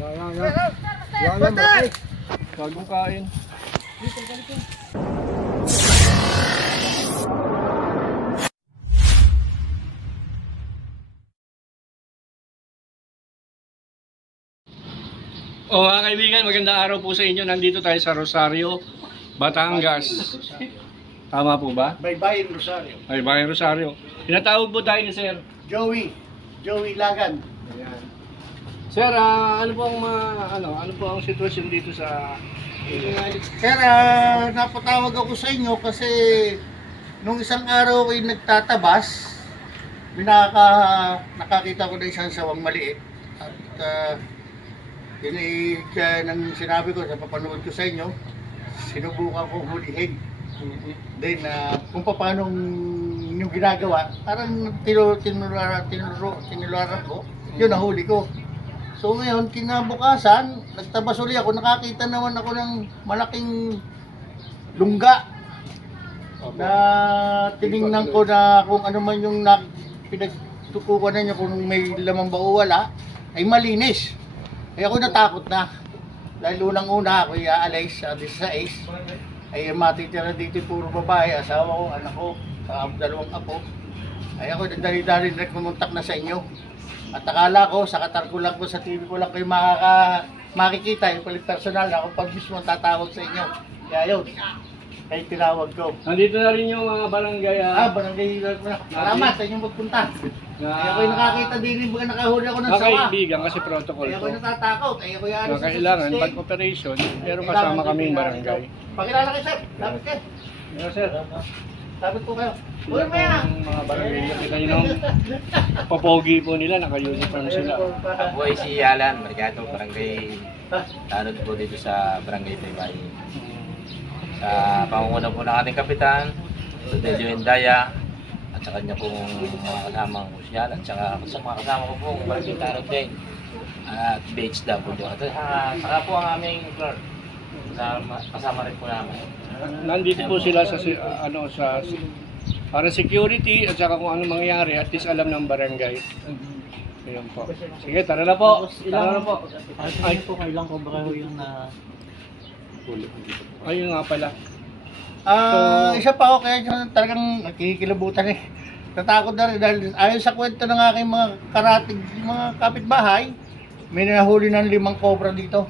Yan, malaki. Bagong kain. Mga kaibigan, magandang araw po sa inyo. Nandito tayo sa Rosario, Batangas. Tama po ba? Baybayin Rosario. Baybayin Rosario. Tinatawag po tayo ni Sir Joey Lagan. Ayan. Sir, ano po ang sitwasyon dito sa Sir, napatawag ako sa inyo kasi nung isang araw ay nagtatabas, nakakita ko na isang sawang maliit. At yun ay nang sinabi ko sa papanood ko sa inyo, sinubukan kong hulihin. Then, kung paano yung ginagawa, parang tinularan ko, yun nahuli ko. So ngayon, kinabukasan, nagtabas uli ako, nakakita naman ako ng malaking lungga. Na tinignan ko na kung ano man yung pinagtukukan na niya, kung may lamang ba o wala, ay malinis. Ay ako natakot na. Dahil unang-una ako aalis sa 16. Ay matitira dito puro babae, asawa ko, anak ko, dalawang apo. Ay ako dali-dali na kumontak na sa inyo. At akala ko, sa katar ko lang po, sa TV ko lang kayo makikita, yung palit personal, ako pag mismo tatawag sa inyo. Kaya yun, kaya tinawag ko. Nandito na rin yung mga barangay. Barangay, salamat sa inyong magpunta. Kaya ako'y nakakita din rin, baka nakahuli ako ng sawa. Kaibigan kasi protocol Kaya ako'y natatakot, kaya ako'y alis sa kailangan pag operation, pero kasama kaming barangay. Pakilala kayo, sir. Lapit kayo. Yes, sir. Lapit po kayo. Uy, yung mga barangay na kita nyo, papogi po nila, naka-uniform sila. Ako ay si Alan Margato, barangay tanod po dito sa barangay Baybayin. Sa pangunguna po ng ating kapitan, Delio Indaya, at sa kanya pong mga kasamang osyal, at sa mga kasama ko pong barangay tanod din, at BHW. At saka po ang aming clerk, kasama rin po namin. Nandito po sila sa para security at saka kung ano mangyayari, at least alam ng barangay. Ayun po. Sige, tara na po. Tara na po. Ay po, kailan ko ba yung na... Ayun nga pala. Isa pa ako kaya talagang nakikilabutan eh. Natakot na rin dahil ayon sa kwento ng aking mga karatig, mga kapitbahay, may nahuli ng 5 cobra dito.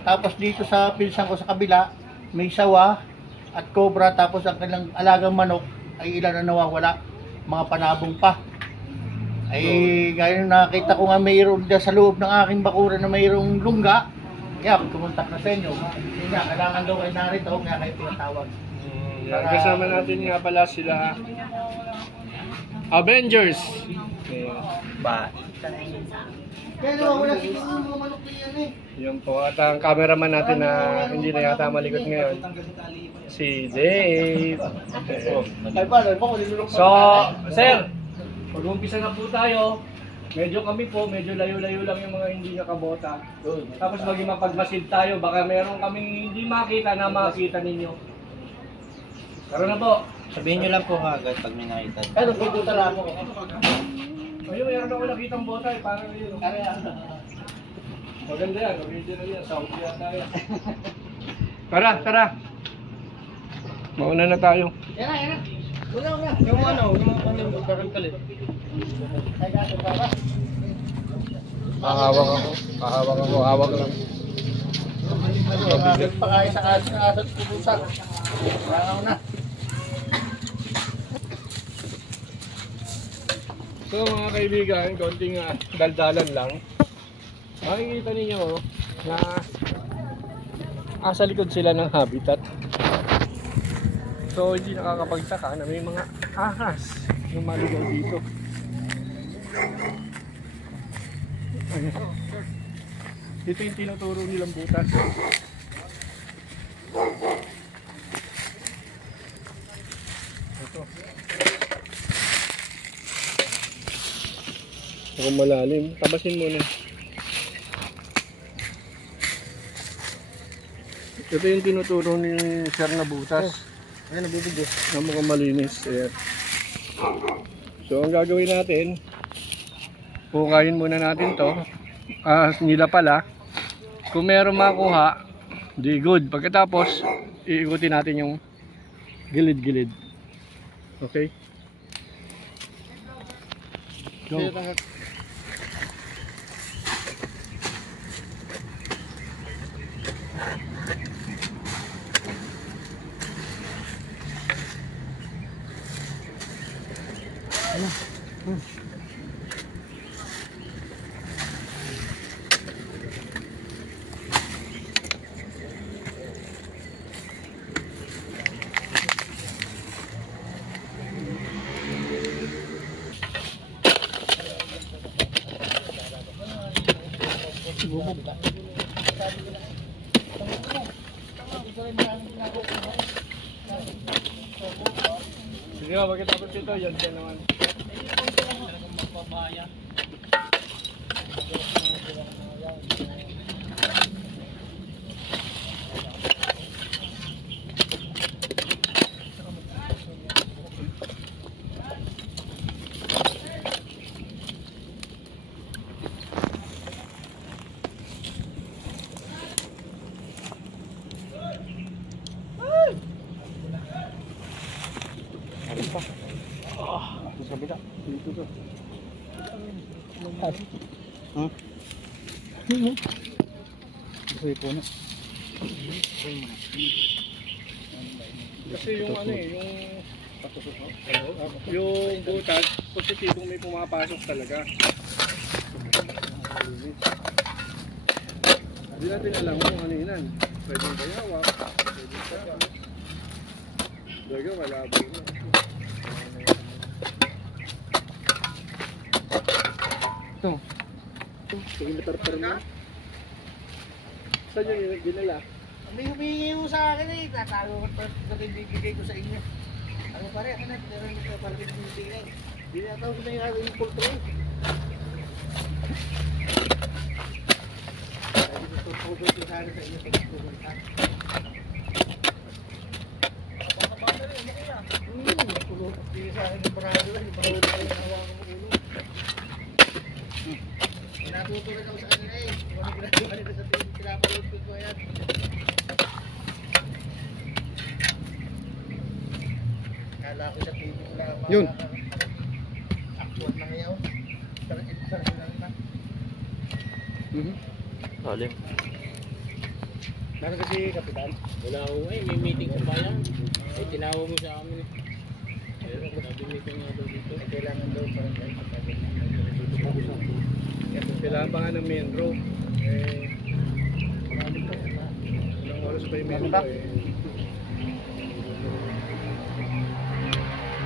Tapos dito sa pinsan ko sa kabila, may sawa at cobra, tapos ang kanilang alagang manok ay ilan na nawawala, mga panabong pa. Ay ngayon nakita ko nga mayroon dyan sa loob ng aking bakuran na mayroong lungga. Kaya kumontak na sa inyo. Yun nga, kailangan daw kayo narito, kaya kayo pinatawag. Kasama natin nga pala sila Avengers. Pero wala siguro mga manok yan eh. Yun po. At ang cameraman natin na hindi na yata malikot ngayon, si Dave. Ay ba, nilulok So, sir, pag-umpisa na po tayo. Medyo medyo layo-layo lang yung mga hindi nakabota. Tapos maging mapagmasid tayo, baka meron kaming hindi makita na makita ninyo. Karoon na po. Sabihin nyo lang po agad pag may nakita. Pero pupunta lang ako. Ayun, meron ako nakitang bota eh, parang yun. Maganda yan, original yan, Saudi yan tayo. Tara. Mauna na tayo. Yan na. Una. Yung yung kalit. Hawak lang. Pakain sa asat pupusak. Una. So mga kaibigan, konting daldalan lang. Makikita ninyo na sa likod sila ng habitat. So hindi nakakapagtaka na may mga ahas yung maligaw dito. Ito yung tinuturo nilang butas. Ito. Kung malalim, tabasin muna. Ito yung tinuturo ni Sir na butas. Ayan, nabibigyo. Na mukhang malinis. Ayan. So ang gagawin natin, pukayin muna natin to. Nila pala. Kung meron makuha, di good. Pagkatapos, iikutin natin yung gilid-gilid. Okay? Go. Sige, pagkatapos ito, yan siya naman. Sa kabila. Dito to. Hmm? Gusto po na. Kasi yung ano eh, yung butas, positibong may pumapasok talaga. Hindi natin alam kung ano yun. Pwedeng bayawa, pwedeng saka. Baga, malabo na. Ito. Pag-imitar na. Saan yung ginala? May humingi mo sa akin eh. Tatago ko sa bibigay ko sa inyo. Ano pare, ako na. Pero hindi ko pala bibigay. Hindi na tawag na yung pultro. Gusto ko sa sana sa inyo. Hindi sa akin yung parado lang. Yung parado lang yung hawa ko ulo. Natutunan ako sa kanila eh. Kung ano ginagawa nila sa team, pinapalupit ko yan. Kala ko sa team ko lang. Yun. Aktuan na ngayon. Sarang lang na. Salim. Nasaan kasi kapitan? Wala ko eh, may meeting sa bayan. Ay, tinawag mo sa amin eh. Pero sabi meeting nga daw dito. Kailangan daw parang Kailangan pa nga ng main road. Eh, ilang oras pa yung main road eh.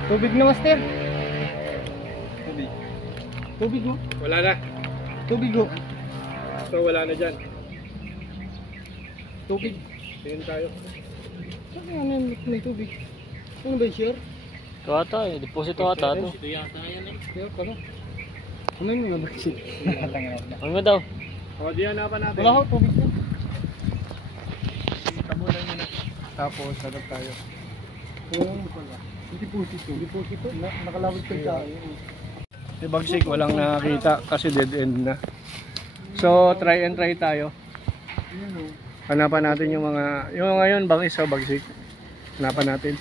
Tubig na, master. Tubig. Tubig mo? Wala na. Tubig mo? So wala na dyan. Tubig. Tingin tayo. Saan nga may tubig? Ano ba yung share? Ito ata eh, deposito ata ito. Ito yata yan eh. Share ka na. Kumain mo nga baksit. Ano mo daw? O, di hanapan natin. Wala ko, tubig na. Tabunan nyo na. Tapos, hanap tayo. Oo, pala. Deposito. Deposito. Nakalawag ka tayo. Si Bagsik, walang nakakita kasi dead end na. So, try and try tayo. Hanapan natin yung mga ngayon, bangis sa Bagsik. Hanapan natin.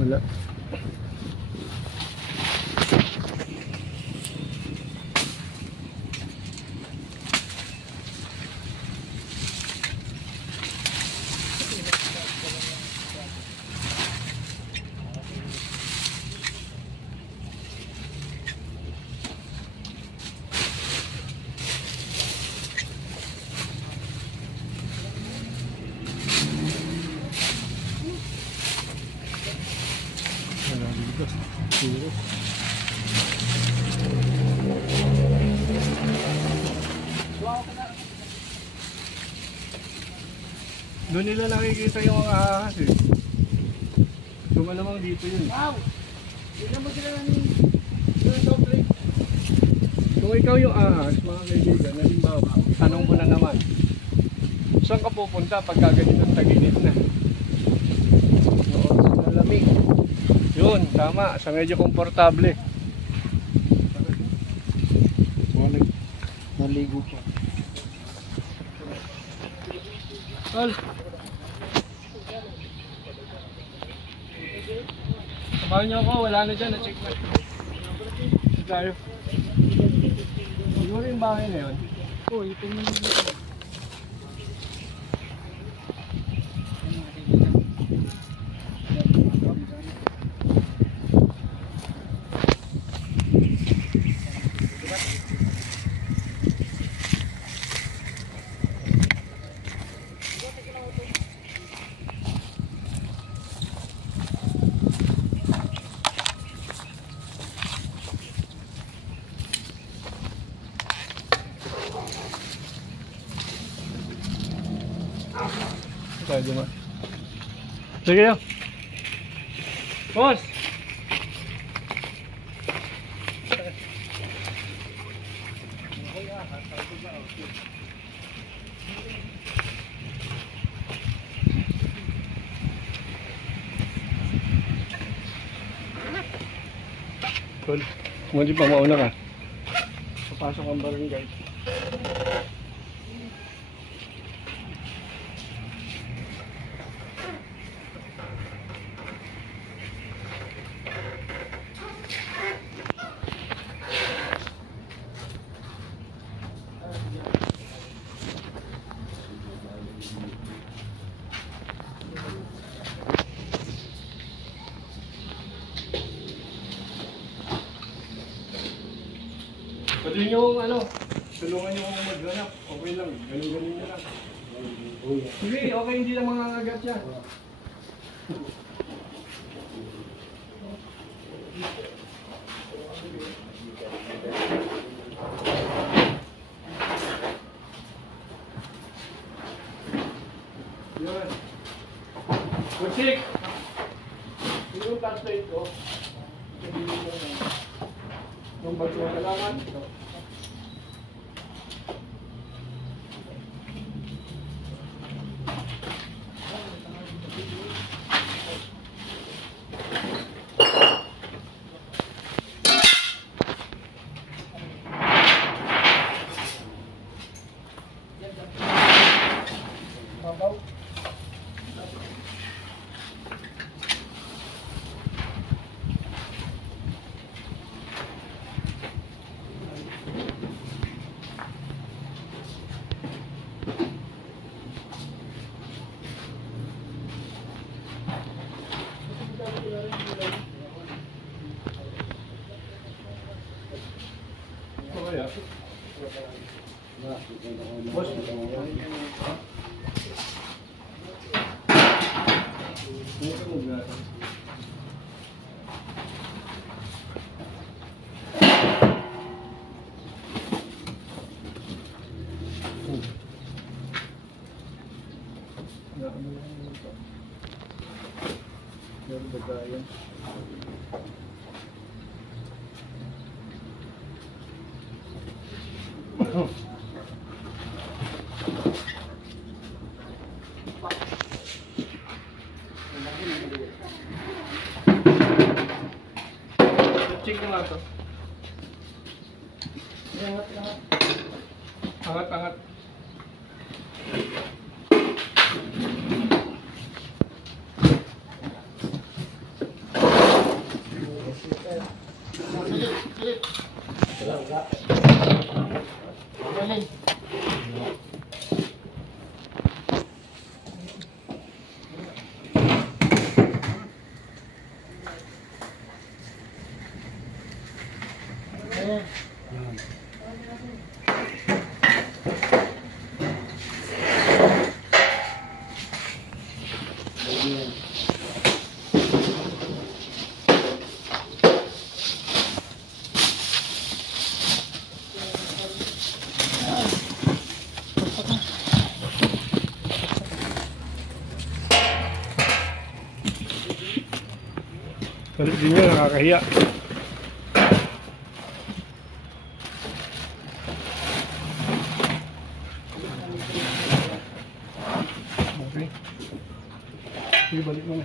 Wala. Doon nila nakikita yung mga ahas eh. So malamang dito yun. Wow! Tignan mo sila ng soft drink. Kung ikaw yung ahas, mga kaibigan, halimbawa, tanong ko na naman, saan ka pupunta pagka ganitong tag-init na? Oo, sa lamig. Yun, tama, sa medyo komportable. Naligo pa. Tol. Samahan niyo ako, wala na dyan, na-check na. Ito tayo. Siguro yung bahay na yun. Oo, ito na dito. Tayo duma. Sige yun. Boss! Tol, hindi pa mauna ka. Papasok ang barangay. Pwede nyo tulungan nyo kung maghanap. Okay lang, ganun-ganun nyo lang. Sige, okay, hindi lang mga agat yan. Yun. Kutsik! Yung translate ko. Yung bago na laman. Babaw. Okay, Boss, check naman to. Angat-angat. Salit din yun, nakakahiya. Okay. Sige, balik mo na.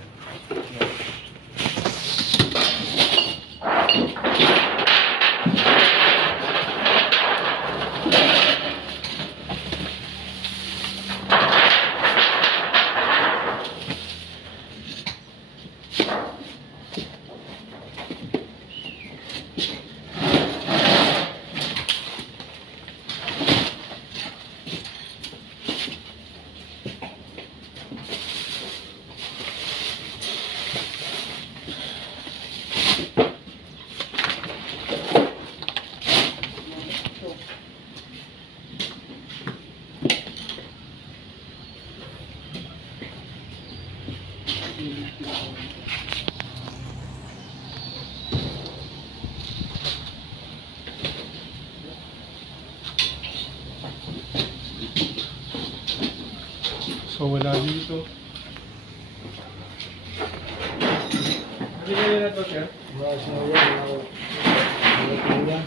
So wala dito. Hindi nyo na to, sir? Wala siya yan. Wala.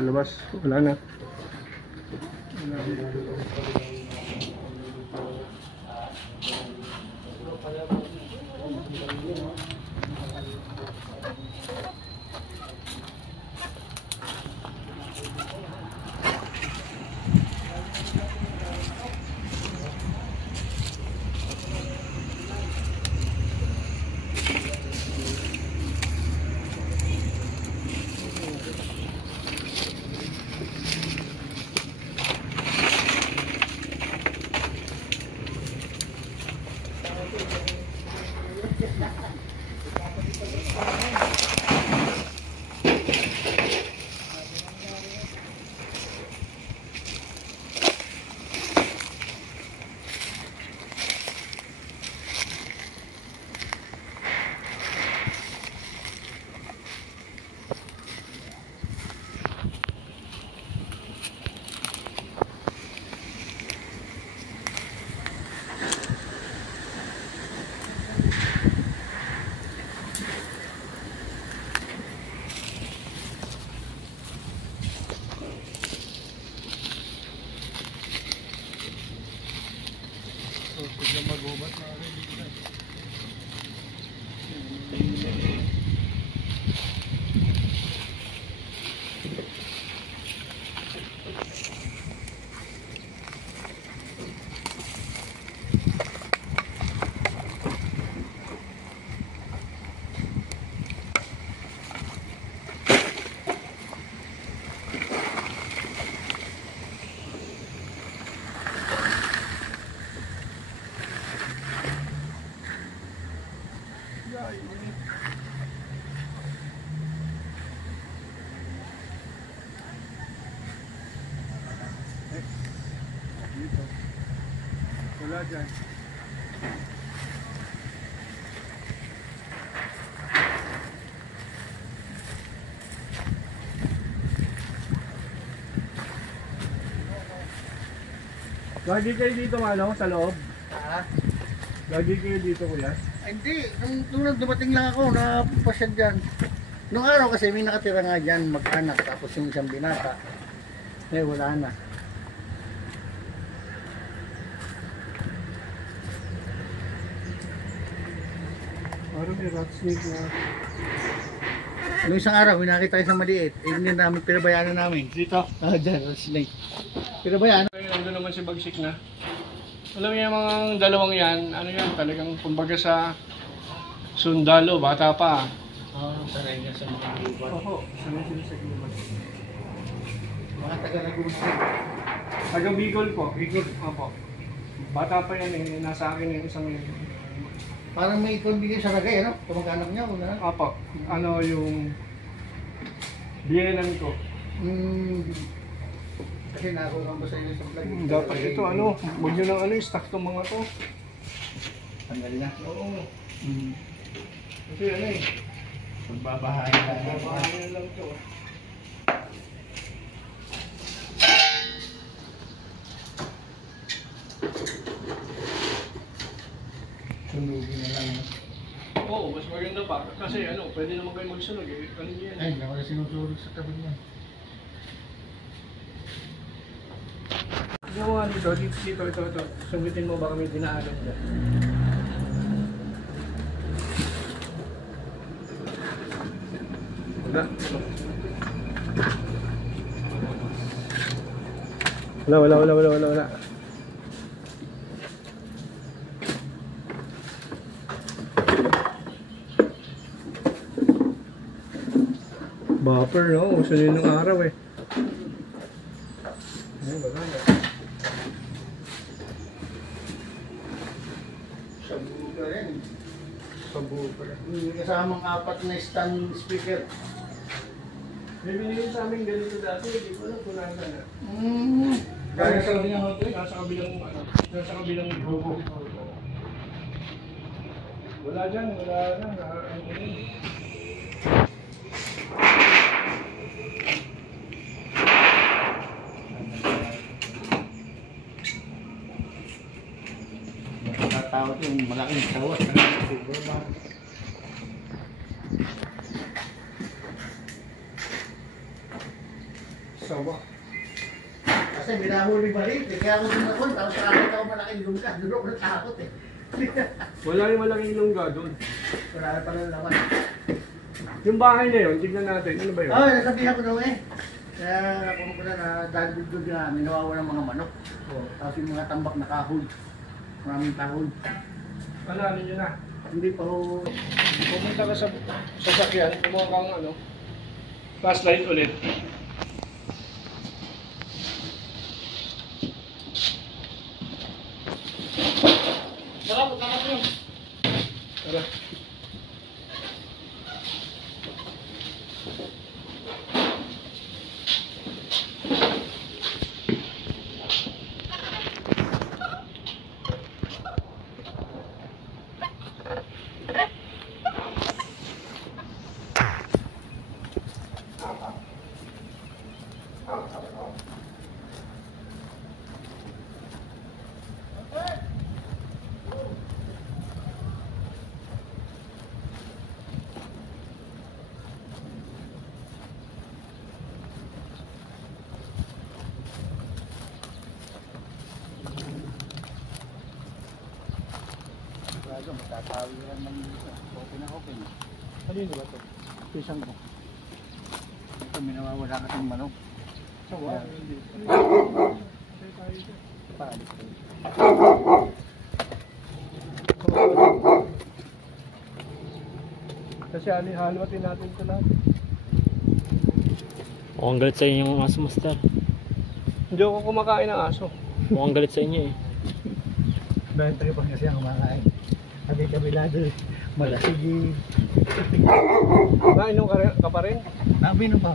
Palabas, wala na. Wala dyan. Lagi kayo dito ano, sa loob? Ha? Lagi kayo dito kuya? Ay, hindi. Nung dumating lang ako, napasyan dyan. Nung araw kasi may nakatira nga dyan, mag-anak. Tapos yung isang binata, eh wala na. Parang may rat snake na. Noong isang araw, may nakita kayo sa maliit. Hindi namin, pinabayaan na namin. Dito. Dyan, rat snake. Pinabayaan. Nandun naman si Bagsik na. Alam niyo yung mga dalawang yan, ano yan, talagang kumbaga sa sundalo, bata pa. Sanay niya sa mga iwan. Oo, sanay sila sa iwan. Mga taga-nagusin. Taga Bicol po, Bicol, opo. Bata pa yan eh, nasa akin yung isang Parang may ikon bigay sa lagay, ano? Kamag-anak niya, wala. Opo, ano yung biyenan ko. Kasi nakuha ba sa inyo sa vlog? Dapat ito ano, huwag nyo nang ano, stock tong mga to. Tanggal na. Oo. Kasi ano eh, Magbabahay na. babahayan lang to. Sunugin na lang. Oo, mas maganda pa. Kasi ano, pwede naman kayo magsunog eh. Ano yan? Ay, hindi ako na sinusurog sa tabi niya. Ginawa nito, ito. Sunggitin mo baka may dinaanan dyan. Wala. Buffer, no? Uso nyo ng araw eh. Ay, wala na. Sabu ka rin. Sabu pala. May kasamang 4 na stand speaker. May binigyan sa amin ganito dati, hindi ko alam kung nasaan na. Gaya sa kanya hotel. Nasa kabilang grupo. Wala dyan, wala na. Natatakot yung malaking sawas. Sawa. Kasi minahuli balik. Kaya ako sinakon. Tapos nakakita ko malaking lungka. Doon ako natakot eh. Wala yung malaking lungga doon. Wala na pala naman. Yung bahay na yun, tignan natin. Ano ba yun? Nasabihan ko daw eh. Kaya nakuha ko na dahil dugdug na minawawa ng mga manok. Tapos yung mga tambak na kahoy. Maraming kahoy. Ano nyo na? Hindi pa ho. Pumunta ka sa sasakyan, kumuha kang ano, flashlight ulit. Tara, magkakap yun. Tara. Bago, matatawi yan ng open na open. Kanino ba ito? Pisang ko. Ito, minawawala ka ng manok. Sawa. Yeah. Hindi. Paalis ko. Kasi halwatin natin ito lahat. Mukhang galit sa inyo yung aso, master. Hindi ako kumakain ng aso. Mukhang galit sa inyo eh. Dahil tayo pa kasi ang kumakain. Sabi kabilado eh. Malasig. Nainom ka pa rin? Nabi na pa.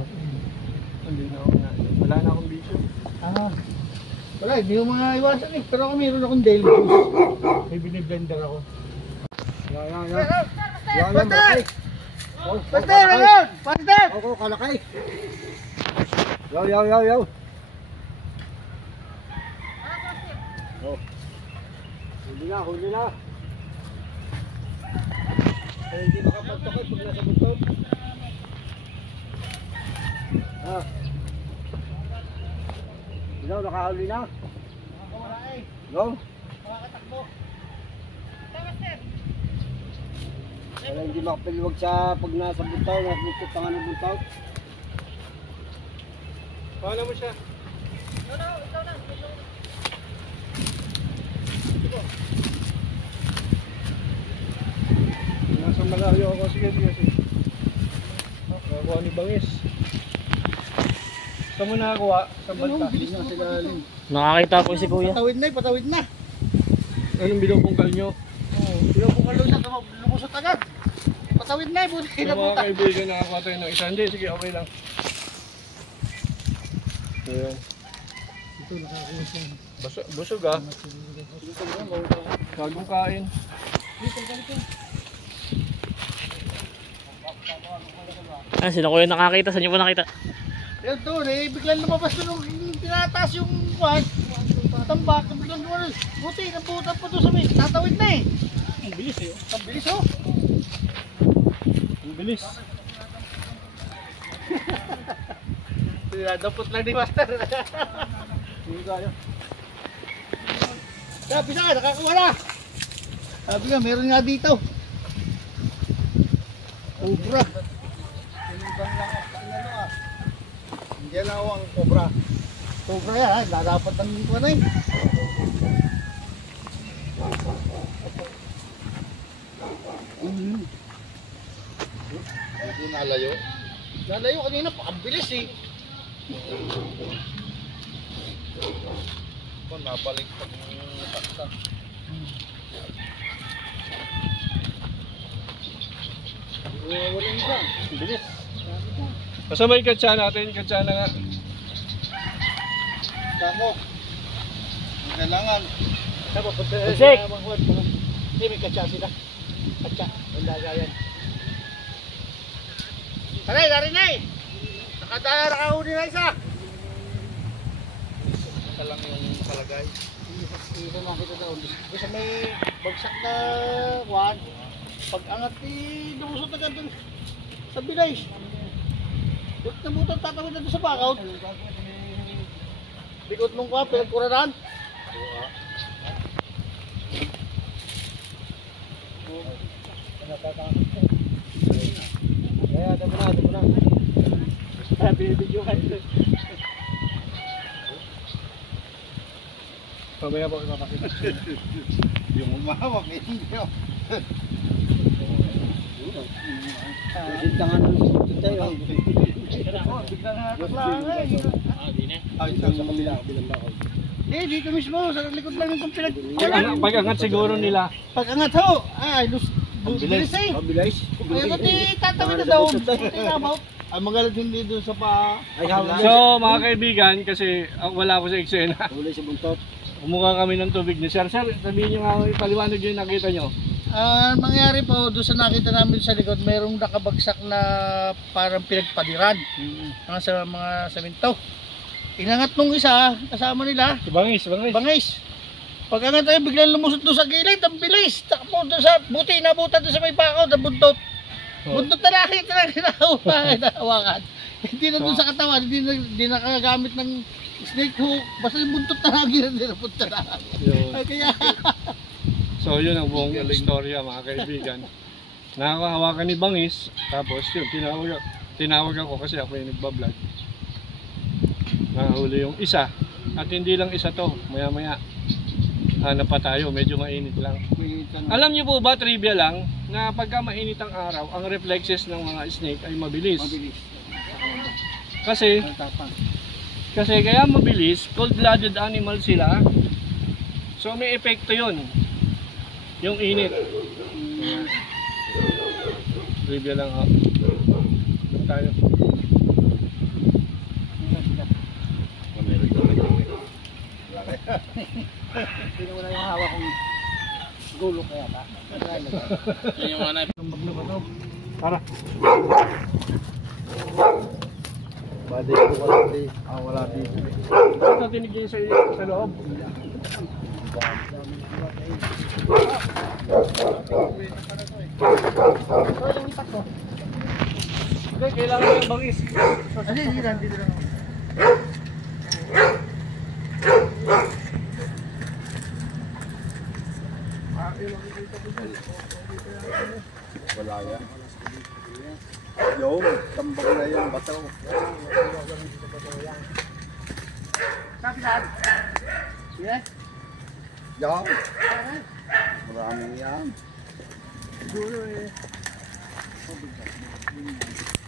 Hindi na ako na. Wala na akong bisyo. Wala, hindi ko mga iwasan eh. Pero ako mayroon akong daily juice. May biniblender ako. Yan. Pastor! Pastor! Ayun! Pastor! Ako, kalakay. Yaw. Oh. Huli na. Kaya hindi makapagtakot pag nasa butod. Ilaw, nakahuli na. Wala eh. Go. Makakatakbo. Para hindi makapiliwag sa pag nasa buntaw, nakikita ka ng buntaw. Paano mo siya? Nasa malayo ako. Sige. Nakakuha ni Bangis. Saan mo nakakuha? Sa banta? Nakakita po si kuya. Patawid na. Anong binubungkal nyo? Pinupungalo na, lumusot agad. Patawid na, buti Sa mga kinabuta. kaibigan nakakuha tayo ng isa. Hindi, sige, okay lang. Ayan. Busog ah. Bagong kain. Ah, sino kuya nakakita? Saan niyo po nakita? Yan doon eh, biglang lumabas doon nung tinataas yung kwan. Tambak, biglang lumabas. Buti, nabutan po doon sa may, tatawid na eh. Ang bilis eh. Ang bilis oh. Ang bilis. Tinadapot lang ni Master. Hindi tayo. Sabi na, nakakuha na. Sabi nga, meron nga dito. Cobra. Hindi lang ako ang cobra. Cobra yan, lalapat ang dito na eh. Hindi nalayo. Nalayo kanina, ang bilis eh. Kung nabalik pag takta. Walang isa. Ang bilis. Basta may katsa natin. Katsa na nga. Damo. Kailangan. Sik! Hindi, may katsa sila. Katsa. Ang lagayan. Taray, narinay! Nakahuli na isa. Ito lang yung palagay. Hindi ko makita doon. Kasi may bagsak na kwan. Pag angat lumusot agad doon sa bilay. Huwag nabutan, tatawid na doon sa bakaw. Likod nung kwan, pinagkuraran. Kaya, damo na. Binibidyo kayo. Pabaya po ipapakita. Yung umawak eh. Sinta nga ng susunod tayo. Bigla na nakaklangan eh. Ay, sa kabila, bilang bakaw. Dito mismo, sa likod lang yung pinag... Pag-angat siguro nila. Pag angat ho, ay, bilis eh. Mabilis. Ayun ko tatawid na daw. Tinabaw. Ay, magalit hindi doon sa paa. Ay, hawak. So mga kaibigan, kasi wala ako sa eksena. Huli sa buntot. Umuha kami ng tubig ni Sir. Sir, sabihin nyo nga, ipaliwanag yung nakita nyo. Mangyari po, doon sa nakita namin sa likod, merong nakabagsak na parang pinagpaliran. Sa mga semento. Inangat nung isa, kasama nila, Bangis. Pag angat tayo, biglang lumusot doon sa gilid, ang bilis. Takbo doon sa buti, nabutan doon sa may bakaw, na buntot. Buntot na nakita na hinahawakan. Hindi na doon sa katawan, hindi nakagamit ng snake hook. Basta yung buntot na lagi na nirapunta na. Ay, kaya... So yun ang buong istorya mga kaibigan. Nakakahawakan ni Bangis, tapos yun, tinawag ako kasi ako yung nagbablog. Nahuli yung isa, at hindi lang isa to, maya maya hanap pa tayo, medyo mainit lang. Alam niyo po ba, trivia lang, na pagka mainit ang araw, ang reflexes ng mga snake ay mabilis. Kasi kaya mabilis, cold-blooded animal sila. So may epekto yun. Yung init. Trivia lang ha. Tayo. Sino mo na yung hawak kong gulo kaya ba? Yan yung mga Tara. Badi ko wala di. Wala dito. Ito tinigil sa loob. Okay, kailangan yung Bangis. Hindi lang. Wala Sabi saan? Yes? Yan. Maraming yan. Siguro eh.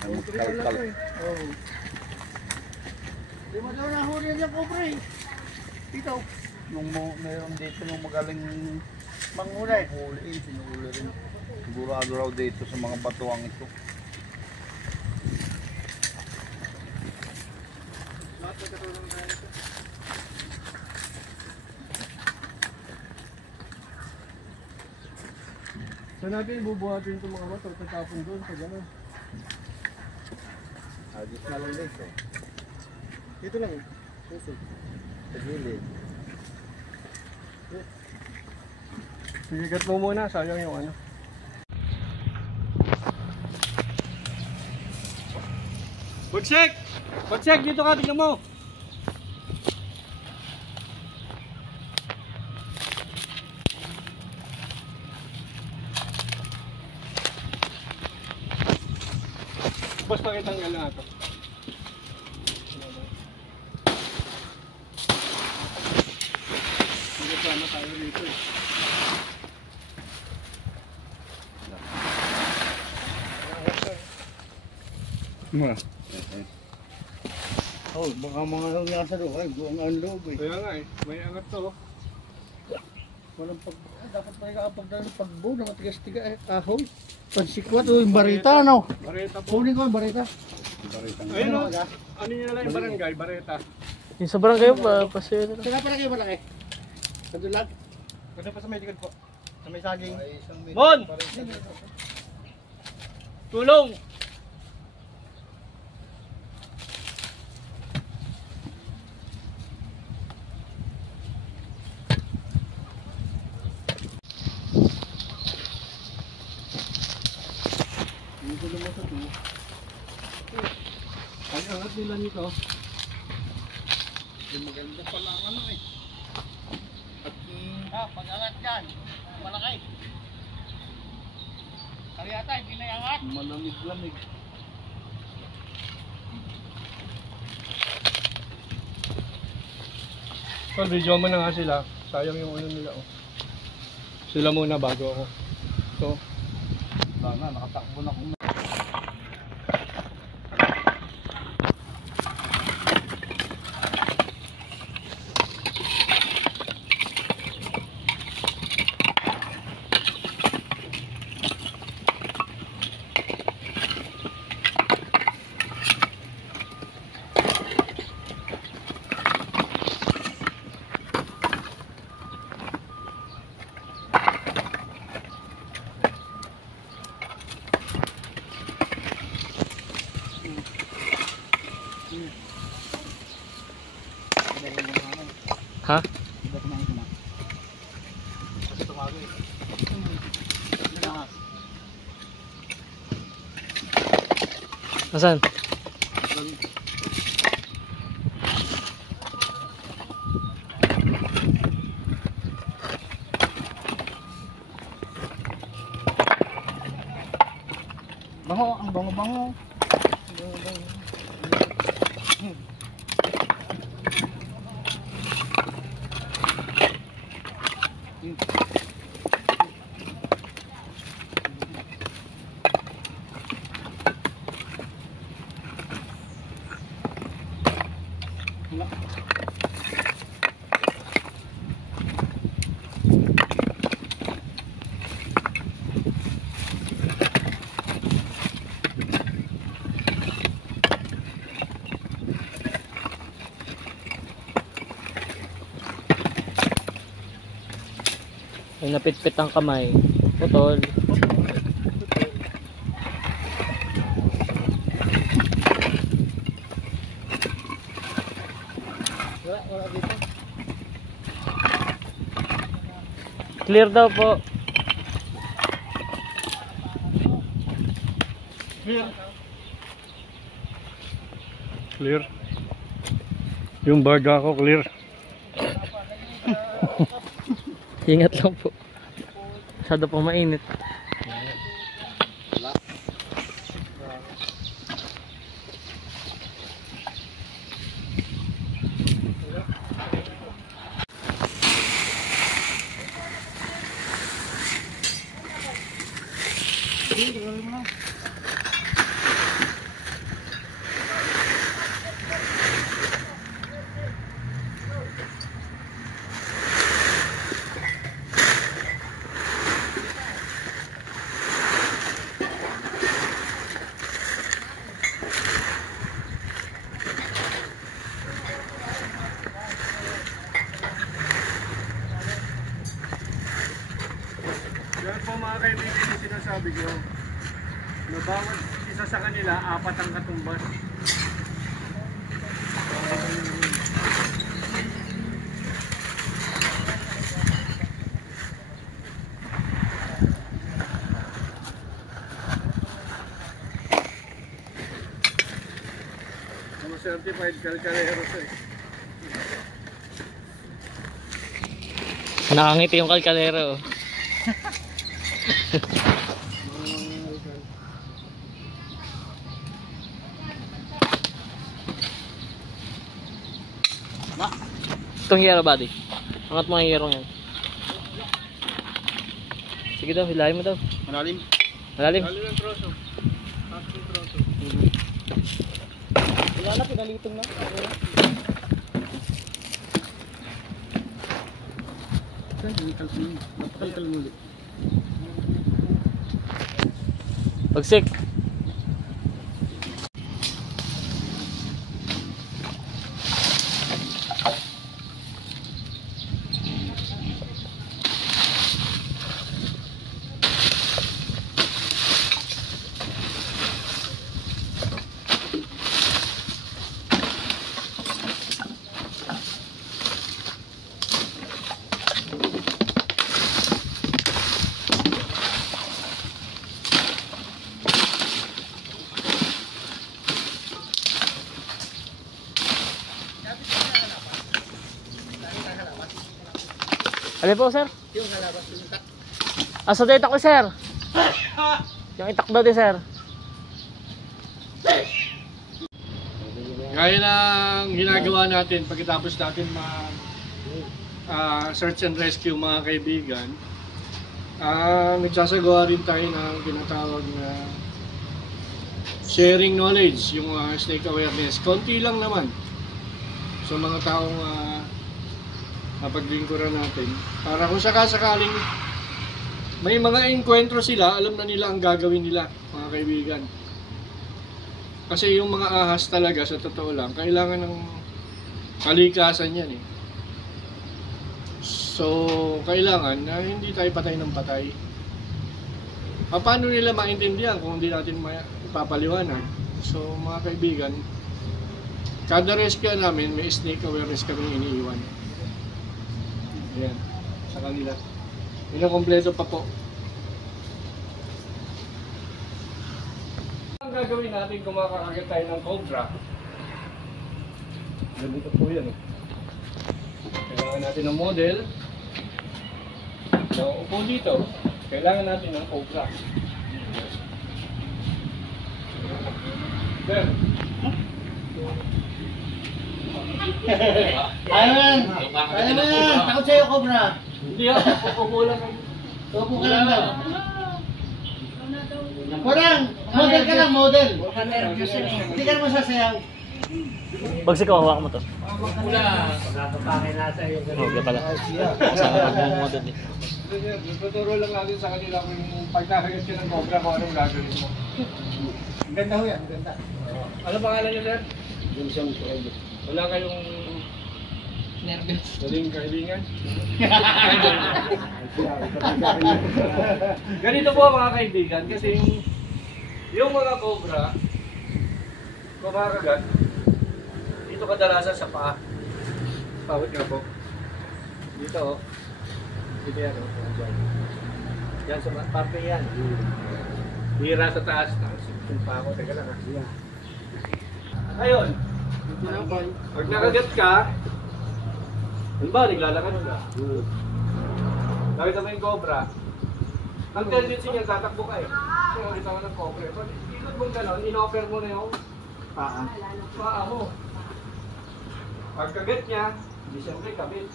Ano kalkal? Oo. Di mo daw nahuli niya pobre. Dito. Nung mayroon dito nung magaling manghuli. Sinuli rin. Sigurado raw dito sa mga batuang ito. Saan natin bubuhatin itong mga bato? Tatapon doon sa gano'n. Agis na lang dito. Dito lang eh. Sa gilid. Sigigat mo muna, sayang yung ano. Bugsek! Bugsek, dito ka, tignan mo! Boss, pakitanggal na ito. Hindi sana tayo dito eh. Oh, baka mga nangyasa doon. Ay, buong ang loob eh. Kaya nga eh, may angat to. Walang dapat talaga kapag pagbo na matigas-tiga eh. Ahoy. Pansikwat o yung barita, no? Bareta po. Kunin ko yung barita. Ayun o, ano nyo na lang yung barangay, bareta. Yung sa barangay ba? Pasyo na lang. Sila pala kayo malaki. Kadun lang. Kasi pa sa may likod po. Sa may saging. Mon! Tulong! Dito naman sa tuwa. Ang angat nila nito. Yung maganda pala ang ano eh. At pag-angat dyan. Malaki. Kaya yata, hindi na iangat. Malamig-lamig. So, video mo na nga sila. Sayang yung ano nila. Oh. Sila muna bago ako. So, Sana, nakatakbo na kung Ha? Nasaan? bango, ang bango-bango. May napitpit ang kamay. Putol. Wala dito. Clear daw po. clear. Yung baga ko clear. Ingat lang po. Masyado po mainit. Yan po mga kaibigan yung sinasabi ko na bawat isa sa kanila, 4 ang katumbas. Mga certified kalkareros eh. Nakangiti yung kalkalero. Itong yero buddy. Angat mo ang yero yan. Sige daw, hilahin mo daw. Malalim. Malalim. Lalo ng troso. Tapos yung troso. Wala na, pinalitong na. Napakal mo ulit. Pagsik. Ano po, sir? Yung halabas yung itak. Asa daw itak ko, sir? Yung itak daw di, sir. Gaya ng ginagawa natin pagkatapos natin search and rescue mga kaibigan, nagsasagawa rin tayo ng tinatawag na sharing knowledge, yung snake awareness. Konti lang naman sa mga taong napaglingkuran natin. Para kung sakasakaling may mga enkwentro sila, alam na nila ang gagawin nila mga kaibigan. Kasi yung mga ahas talaga, sa totoo lang, kailangan ng kalikasan yan eh. So, kailangan na hindi tayo patay ng patay. Paano nila maintindihan kung hindi natin ipapaliwanag? So, mga kaibigan, kada rescue namin, may snake awareness kami iniiwan. Ayan, sa kanila. Kompleto pa po. Ang gagawin natin kung makakagat tayo ng cobra, ganito po yan. Kailangan natin ng model. So, upo dito, kailangan natin ng cobra. Then, Ayaw yan! Ayaw na yan! Takot sa'yo, Cobra! hindi ako, upo lang. Tupo ka lang daw. Kurang! Model ka lang, model! Hindi ka naman sasayaw. Pagsik ko, hawakan mo to. Wala. Okay pala. Kasama mag-model eh. Tuturo lang natin sa kanila kung pag nakagat ka ng cobra kung anong gagawin mo. Ang ganda ho yan, ang ganda. Ano pangalan niyo, sir? Johnson Private. Wala kayong Nervous. daling kahilingan? Ganito po mga kaibigan, kasi yung mga cobra, kumakagat, dito kadalasan sa paa. Pawit nga po. Dito oh. Dito yan oh. Yan sa parte yan. Hira sa taas. Yung paa ko. Teka lang ha. Ayun. Pag nakagat ka, halimbawa naglalakad ka. Nakita mo yung cobra. Ang tendency niya, tatakbo ka eh. Kasi nakita mo ng cobra. Pag ikot mong gano'n, in-offer mo na yung paa mo. Pagkagat niya, hindi siyempre kabit.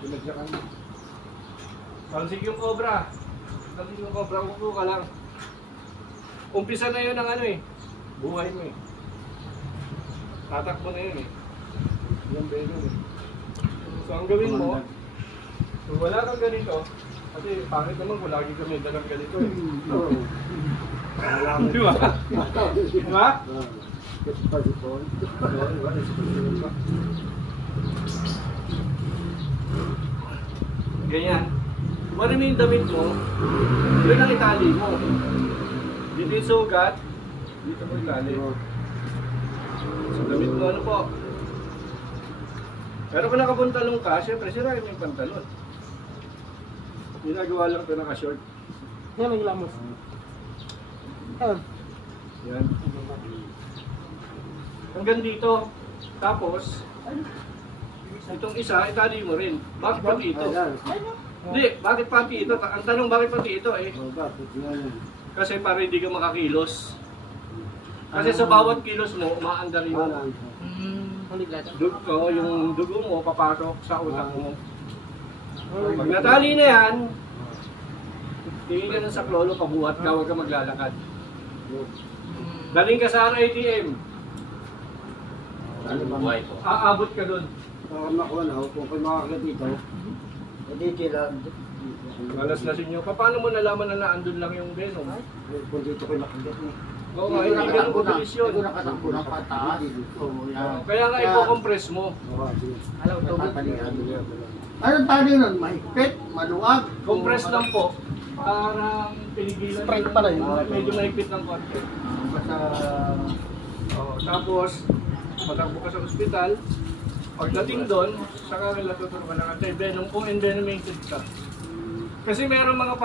Pinagyakan mo. Talsik yung cobra. Talsik yung cobra, upo ka lang. umpisa na yun ng ano eh. Buhay mo eh. Tatakbo na yun eh. Yung venom eh. So ang gawin mo, kung wala kang ganito, kasi pangit naman kung lagi kami dalang ganito eh. Di ba? Di ba? Ganyan. Marami yung damit mo, yun ang itali mo. Dito yung sugat, dito mo itali. So damit mo ano po. Pero kung nakapuntalong ka, syempre sirain mo yung pantalon. Ginagawa lang ito naka-short. Yan, may lamos. Yan. Hanggang dito. Tapos, itong isa, itali mo rin. Bakit pati ito? Hindi, bakit pati ito? Ang tanong bakit pati ito eh? Kasi para hindi ka makakilos. Kasi sa bawat kilos mo, umaandar yung yung dugo mo papasok sa utak mo. Pag natali na yan, tingin ka na sa klolo, pabuhat ka, huwag ka maglalakad. Daling ka sa RITM, Buhay po. aabot ka dun. Kung kayo makakita dito, hindi kailangan. Malaslasin nyo. Paano mo nalaman na naandun lang yung venom? Kung dito kayo makakita niyo. Oo nga, hindi ganun kabilis yun. Ito nakatakbo ng pataas. Kaya nga ipo-compress mo. Alam, tubig. Anong tali nun? Mahigpit, maluwag. Compress lang po. Parang pinigilan. Sprite pala yun. Medyo mahigpit ng konti. Basta Tapos, patakbo ka sa ospital. Pagdating doon, saka nila tuturo ka ng anti-venom kung envenomated ka. Kasi meron mga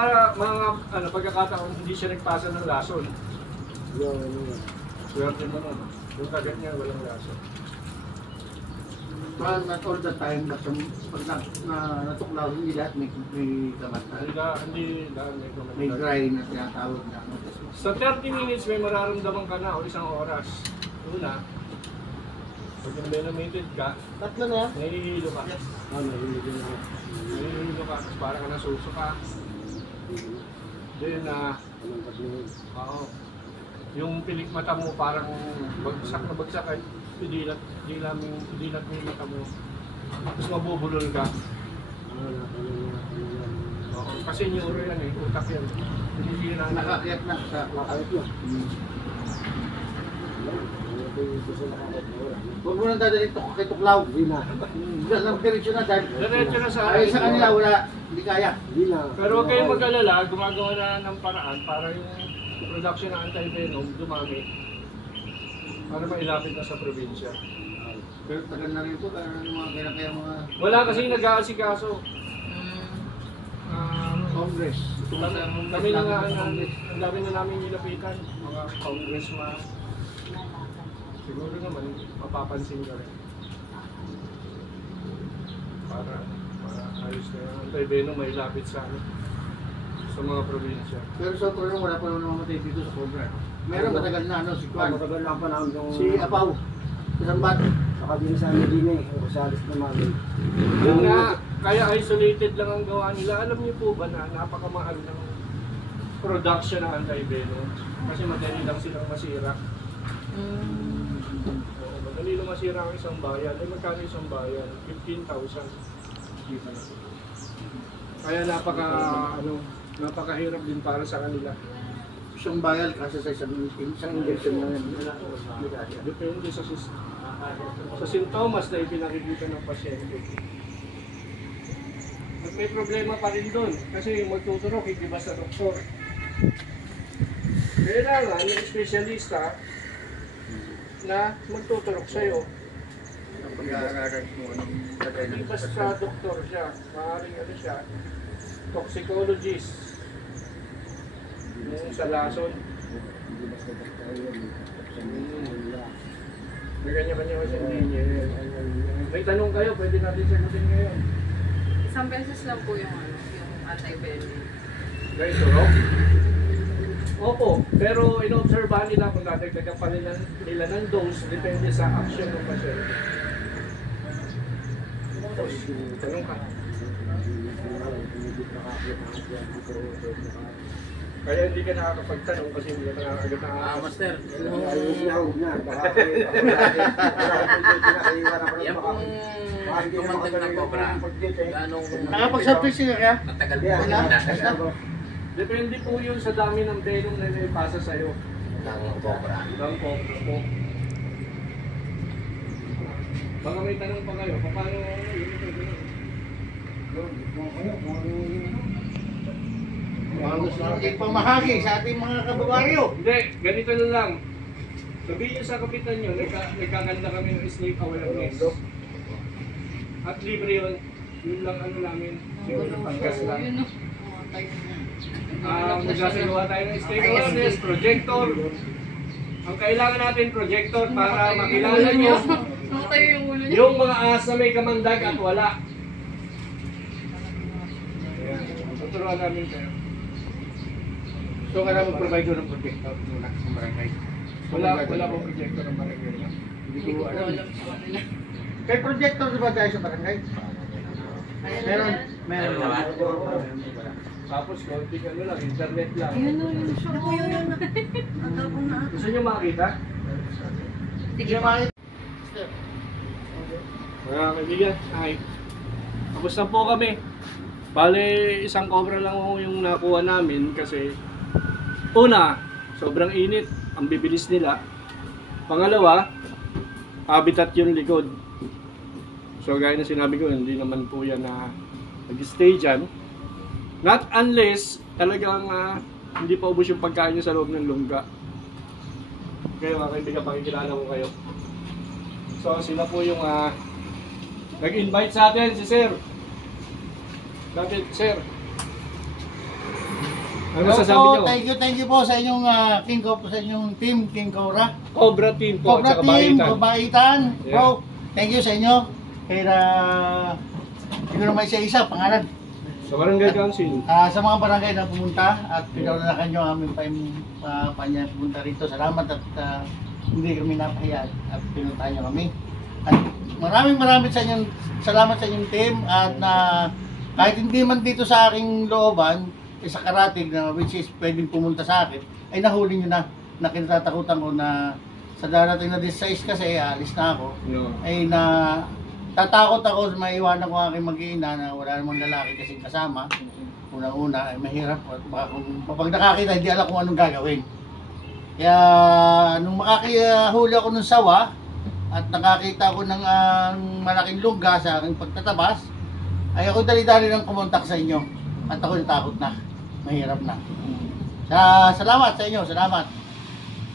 pagkakataon hindi siya nagpasa ng lason. Swerte mo nun. Yung kagat niya walang lason. not all the time, pag natuklaw, hindi lahat may kamatan. Hindi May dry na tinatawag na. Sa 30 minutes may mararamdaman ka na o isang oras. Una, pag envenomated ka, Tatlo na yan. nahihilo ka. Nahihilo ka, tapos parang ka nasusuka. Then, yung pilik mata mo parang bagsak na bagsak ay dilat mo yung mata mo. Tapos mabubulol ka. Kasi neuro yan eh, utak yan. Hindi sila Nakakiyat na sa makakit yun. Huwag mo nang dadalhin kay Tuklaw. Hindi na. Lang diretso na dahil. Diretso na sa Ay, sa kanila wala. Hindi kaya. Pero huwag kayong mag-alala, gumagawa na ng paraan para yung production ng anti-venom dumami para mailapit na sa probinsya. Pero tagal na rin po. Kaya mga Wala kasi nag-aasikaso. Congress. Kami na nga, ang dami na namin nilapitan, mga congressman. Siguro naman, mapapansin ka rin. Para ayos na yung anti-venom may lapit sa mga probinsya. Pero sa tulong wala pa naman namamatay dito sa Cobra. Meron matagal na ano, si Kwan. Matagal na pa namin yung... Si Apaw. Isang bat. Saka din sa Medina eh, yung Rosales naman. Yun nga, kaya isolated lang ang gawa nila. Alam niyo po ba na napakamahal ng production ng anti-venom? Kasi madali lang silang masira. Oo, madali lang masira ang isang bayan. Eh, magkano isang bayan? 15,000. Kaya napakahirap din para sa kanila. Isang bayal kasi sa isang injection na yun. Depende sa sintomas na ipinakikita ng pasyente. At may problema pa rin doon kasi magtuturok hindi ba sa doktor. Kailangan yung espesyalista na magtuturok sa'yo. Hindi basta doktor siya, maaaring siya, toxicologist. Yung sa lason. May kanya-kanya kasi engineer. May tanong kayo, pwede natin sagutin ngayon. Isang beses lang po yung anti-venom. Ganito, no? Opo, pero in-obserbahan nila kung dadagdagan pa nila ng dose, depende sa action ng pasyente. Tanong ka. Kaya hindi ka nakakapagtanong kasi hindi ka nakakagat na Master, Ayos na, huwag na. Baka yan pong kumandag ng Cobra. Ganong Nakapag-surface ka kaya? matagal po hindi natagal Depende po yun sa dami ng venom na naipasa sa'yo. ng Cobra. Ng Cobra po. Baka may tanong pa kayo, paano Mga gusto natin pamahagi sa ating mga kababaryo. Hindi, ganito na lang. Sabihin niyo sa kapitan niyo, nagkaganda kami ng snake awareness. At libre yun. Yun lang ano namin. Yun ang panggas lang. Magsasagawa tayo ng snake awareness, projector. Ang kailangan natin projector para makilala niyo Namatay yung ulo niya. yung mga ahas na may kamandag at wala. Ayan. Tuturuan namin kayo. So, kailangan mag-provide ng projector muna sa barangay. Wala pong projector ng barangay. Hindi ko alam. May projector diba tayo sa barangay? Meron. Meron naman. Tapos, konti ano lang, internet lang. Ako yun. Natapon na. Gusto niyo makita? Sige, makita. Mga kaibigan, ay. Tapos na po kami. Bale, isang cobra lang ho yung nakuha namin kasi una, sobrang init, ang bibilis nila. Pangalawa, habitat yung likod. So gaya na sinabi ko, hindi naman po yan na nag-stay dyan. Not unless talagang hindi pa ubos yung pagkain niya sa loob ng lungga. Kaya mga kaibigan, pakikilala ko kayo. So sila po yung nag-invite sa atin, si Sir. Bakit, Sir? Ano sasabi niyo? Thank you po sa inyong sa inyong team King Cobra. Cobra Team po, Cobra at saka Team, Baitan. Baitan. Yeah. Bro, thank you sa inyo. Kaya hindi ko naman isa-isa pangalan. Sa Barangay Council. Sa mga barangay na pumunta at pinaunakan nyo aming panya pumunta rito. Salamat at hindi kami napahiya at pinuntahan nyo kami. At maraming sa inyong salamat sa inyong team at kahit hindi man dito sa aking looban, sa Karatig na which is pwedeng pumunta sa akin, ay nahuli nyo na kinatatakutan ko na sa darating na 16 kasi alis na ako. No. Ay tatakot ako na maiwanan ko aking mag-iina na wala namang lalaki kasing kasama. Una-una ay mahirap at baka kapag nakakita hindi alam kung anong gagawin. Kaya nung makakahuli ako ng sawa at nakakita ko ng malaking lungga sa aking pagtatabas, ay ako dali-dali nang kumontak sa inyo at ako natakot na. Mahirap na. Salamat sa inyo, salamat.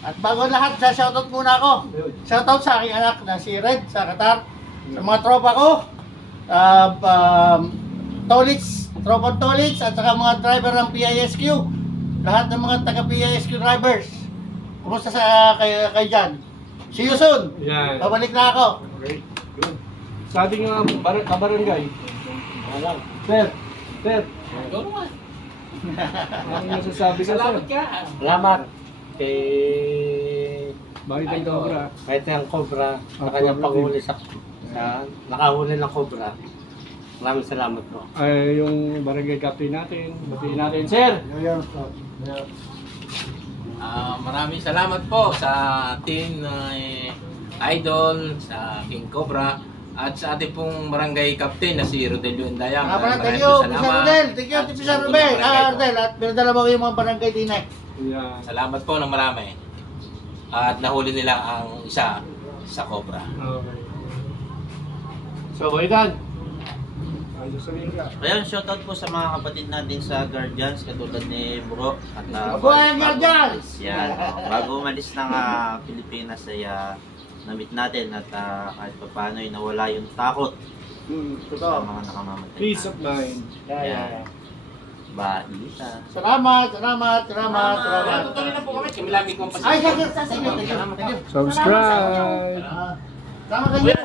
At bago lahat, shoutout muna ako. Shoutout sa aking anak na si Red sa Qatar. Sa mga tropa ko, tropang Tolits at saka mga driver ng PISQ. Lahat ng mga taga-PISQ drivers. Kumusta kayo dyan? See you soon! Yan. Babalik na ako. Okay. Good. Sa ating kabarangay. Sir. Ano masasabi ka, Salamat Sir? ka. Salamat kay Bakit ang Cobra? kahit ang Cobra sa kanyang paghuli sa nakahuli ng Cobra. Maraming salamat po. Ay, yung barangay captain natin. Batiin natin, Sir! Maraming salamat po sa team Idol, sa King Cobra, at sa ating pong barangay captain na si Rodelio Indaya. Thank you, Pisa Rodel. Thank you, Pisa Rodel. Rodel, at pinadala mo yung mga barangay din eh. Yan. Salamat po ng marami. At nahuli nila ang isa sa Cobra. Okay. So, Baitan. Ayos sabihin ka. Ayun, shoutout po sa mga kapatid natin sa Guardians, katulad ni Bro at Mabuhay ang Guardians! Yan, bago umalis ng Pilipinas ay na-meet natin at kahit pa paano ay nawala yung takot sa mga nakamamatay. Peace of mind. Yan. Baita. Salamat. Tutuloy na po kami. Kami lagi kong Ay, thank you. Subscribe! Salamat kayo.